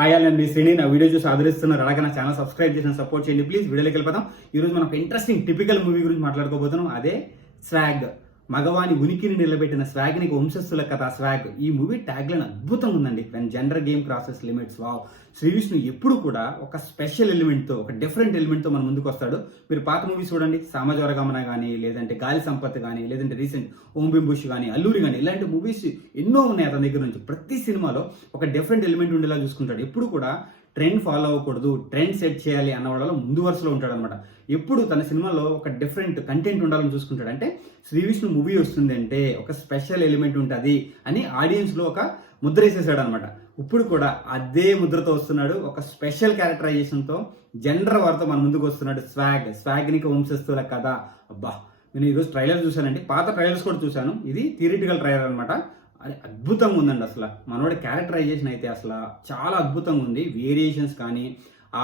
Hi అండి శ్రీని నా video చూసి ఆదరిస్తున్నారు. అలాగే నా ఛానల్ సబ్స్క్రైబ్ చేసిన సపోర్ట్ చేయండి ప్లీజ్. వీడియోలోకి వెళ్ళిపోతాం. ఈ రోజు మనం ఇంట్రెస్టింగ్ టిపికల్ మూవీ గురించి మాట్లాడుకోబోతున్నాం. అదే స్వాగ్. మగవాని ఉనికిని నిలబెట్టిన స్వాగ్ నీకు వంశస్థుల కథ స్వాగ్. ఈ మూవీ ట్యాగ్ లైన్ అద్భుతంగా ఉందండి. When gender game crosses limits. Wow. Shri Vishnu ఎప్పుడు కూడా ఒక స్పెషల్ ఎలిమెంట్ తో, ఒక డిఫరెంట్ ఎలిమెంట్ తో మన ముందుకు వస్తాడు. మీరు పాత మూవీస్ చూడండి, సామజవరగమన కానీ, లేదంటే గాలి సంపత్ కానీ, లేదంటే రీసెంట్ ఓం బింబుష్ కానీ, అల్లూరి కానీ, ఇలాంటి మూవీస్ ఎన్నో ఉన్నాయి అతని దగ్గర నుంచి. ప్రతి సినిమాలో ఒక డిఫరెంట్ ఎలిమెంట్ ఉండేలా చూసుకుంటాడు. ఎప్పుడు కూడా ట్రెండ్ ఫాలో అవ్వకూడదు, ట్రెండ్ సెట్ చేయాలి అన్న వాళ్ళలో ముందు వరుసలో ఉంటాడు అనమాట. ఎప్పుడు తన సినిమాలో ఒక డిఫరెంట్ కంటెంట్ ఉండాలని చూసుకుంటాడు. అంటే శ్రీ విష్ణు మూవీ వస్తుంది అంటే ఒక స్పెషల్ ఎలిమెంట్ ఉంటుంది అని ఆడియన్స్ లో ఒక ముద్ర వేసేసాడు అనమాట. ఇప్పుడు కూడా అదే ముద్రతో వస్తున్నాడు, ఒక స్పెషల్ క్యారెక్టరైజేషన్ తో, జెండర్ వారితో మన ముందుకు వస్తున్నాడు. స్వాగ్నిక వంశస్థుల కథ. అబ్బా, నేను ఈరోజు ట్రైలర్ చూశానండి, పాత ట్రైలర్స్ కూడా చూశాను. ఇది థియరిటికల్ ట్రైలర్ అనమాట. అది అద్భుతంగా ఉందండి. అసలు మనోడి క్యారెక్టరైజేషన్ అయితే అసలు చాలా అద్భుతంగా ఉంది. వేరియేషన్స్ కానీ,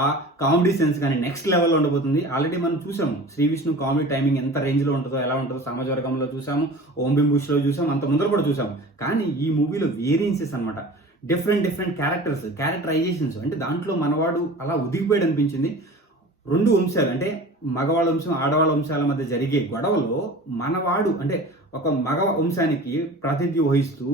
ఆ కామెడీ సెన్స్ కానీ నెక్స్ట్ లెవెల్లో ఉండబోతుంది. ఆల్రెడీ మనం చూసాము శ్రీ విష్ణు కామెడీ టైమింగ్ ఎంత రేంజ్లో ఉంటుందో, ఎలా ఉంటుందో సమాజవర్గంలో చూసాము, ఓం బింబుష్లో చూసాము, అంత ముందర కూడా చూసాము. కానీ ఈ మూవీలో వేరియంసెస్ అనమాట. Different characterisations. అంటే దాంట్లో మనవాడు అలా ఉదిగిపోయాడు అనిపించింది. రెండు వంశాలు అంటే మగవాళ్ళ వంశం, ఆడవాళ్ళ వంశాల మధ్య జరిగే గొడవలో మనవాడు అంటే ఒక మగ వంశానికి ప్రాతినిధ్యం వహిస్తూ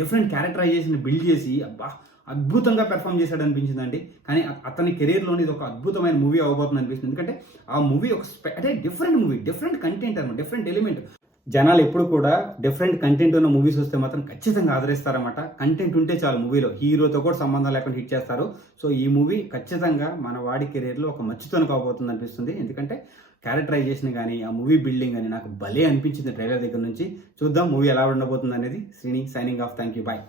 డిఫరెంట్ క్యారెక్టరైజేషన్ బిల్డ్ చేసి అబ్బా అద్భుతంగా పెర్ఫామ్ చేశాడు అనిపించిందండి. కానీ అతని కెరీర్లోని ఇది ఒక అద్భుతమైన మూవీ అవ్వబోతుంది అనిపిస్తుంది. ఎందుకంటే ఆ మూవీ ఒక అంటే డిఫరెంట్ మూవీ, డిఫరెంట్ కంటెంట్ అనమాట, డిఫరెంట్ ఎలిమెంట్. జనాలు ఎప్పుడు కూడా డిఫరెంట్ కంటెంట్ ఉన్న మూవీస్ వస్తే మాత్రం ఖచ్చితంగా ఆదరిస్తారన్నమాట. కంటెంట్ ఉంటే చాలు మూవీలో, హీరోతో కూడా సంబంధం లేకుండా హిట్ చేస్తారు. సో ఈ మూవీ ఖచ్చితంగా మన వాడి కెరీర్లో ఒక మచ్చుతోని కాబోతుంది అనిపిస్తుంది. ఎందుకంటే క్యారెక్టరైజేషన్ కానీ, ఆ మూవీ బిల్డింగ్ కానీ నాకు భలే అనిపించింది ట్రైలర్ దగ్గర నుంచి. చూద్దాం మూవీ ఎలా ఉండబోతుంది అనేది. Srini signing off. Thank you, bye.